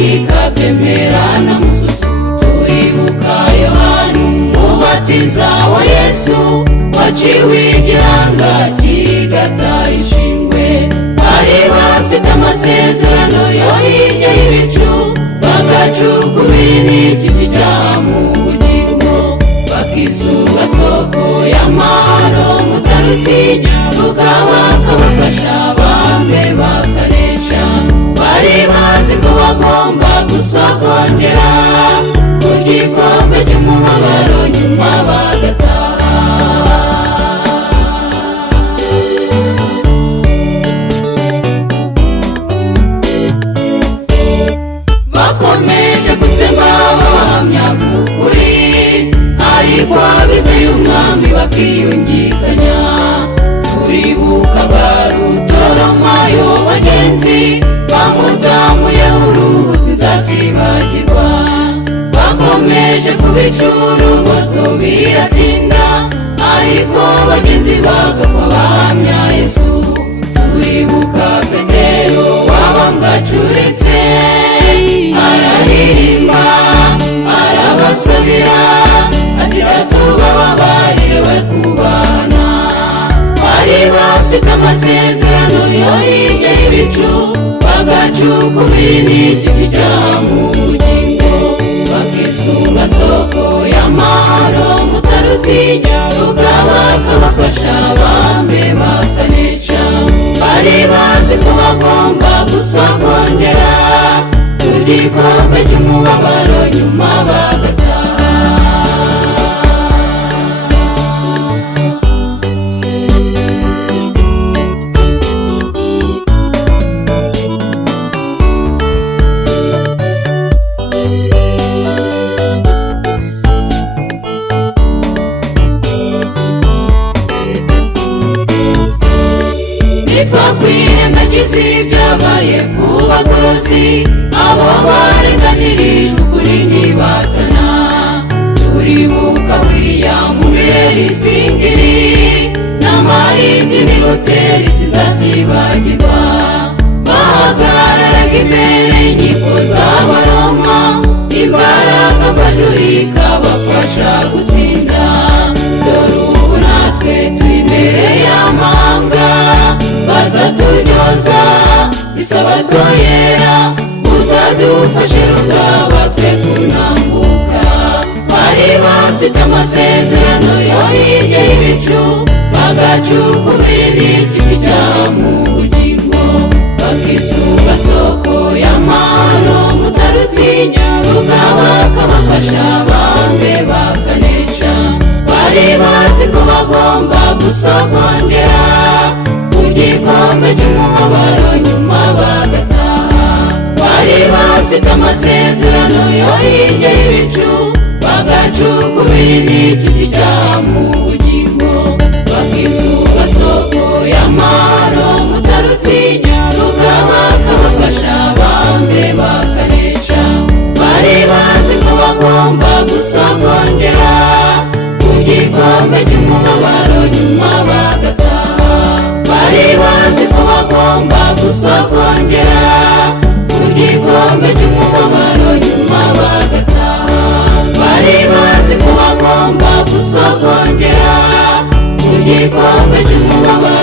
ikabyemera na mususu. Turibuka Yohana umubatiza wa Yesu waciwe igihanga kigata ishingwe. Bari bafite amasezerano yo hirya y'ibicu, bagacukubira n'igiti cyaha mu bugingo, bakisunga soko y'amahoro mutarutinya, tukaba kabafasha bambe bakanesha. Bari bazi ko bagomba gusogongera ku gikombe cy'umubabaro nyuma bagataha. Bakomeje gutsemba bahamya k'ukuri, ariko abizeye umwami bakiyungikanya. Turibuka Barutolomayo bagenzi bamudamuye uruhu sinzabyibagirwa. Bakomeje kubicura ubuso biratinda, ariko bagenzi bagapfa bahamya Yesu. Turibuka Petero wabambwe acuritse, araririmba arabasabira ati ratubababarire we kubana. Bari bafite amasezerano yo hirya y'ibicu, bagacukubira n'igiti cyaha mu bugingo, bakisunga soko y'amahoro mutarutinya, tukaba kabafasha bambe bakanesha. Bari bazi ko bagomba gusogongera ku gikombe cy'umubabaro nyuma bagataha. Ntitwakwirengagiza ibyabaye ku bagorozi, abo barenganirijwe ukuri ntibatana. Turibuka William Mary Zwingli na Martin Luther sinzabyibagirwa. Bahagararaga imbere y'inkiko z'Abaroma, imbaraga bajurika bafasha gutsinda. Dore ubu natwe turi imbere y'amahanga, bazaturyoza isabato yera, uzadufashe rugaba twe kunambuka. Bari bafite amasezerano yo hirya y'ibicu, bagacukubira n'igiti cyaha mu bugingo, bakisunga soko y'amahoro mutarutinya, tukaba kabafasha bambe bakanesha. Bari bazi ko bagomba gusogongera ku gikombe cy'umubabaro nyuma bagataha. Bari bafite amasezerano yo hirya y'ibicu, bagacukubira n'igiti cyaha mu bugingo, bakisunga soko y'amahoro mutarutinya, tukaba kabafasha bambe bakanesha. Bari bazi ko bagomba gusogongera ku gikombe cy'umubabaro nyuma bagataha. Bari bazi ko bagomba gusogongera ku gikombe cy'umubabaro nyuma bagataha. Bari bazi ko bagomba gusogongera ku gikombe cy'umubabaro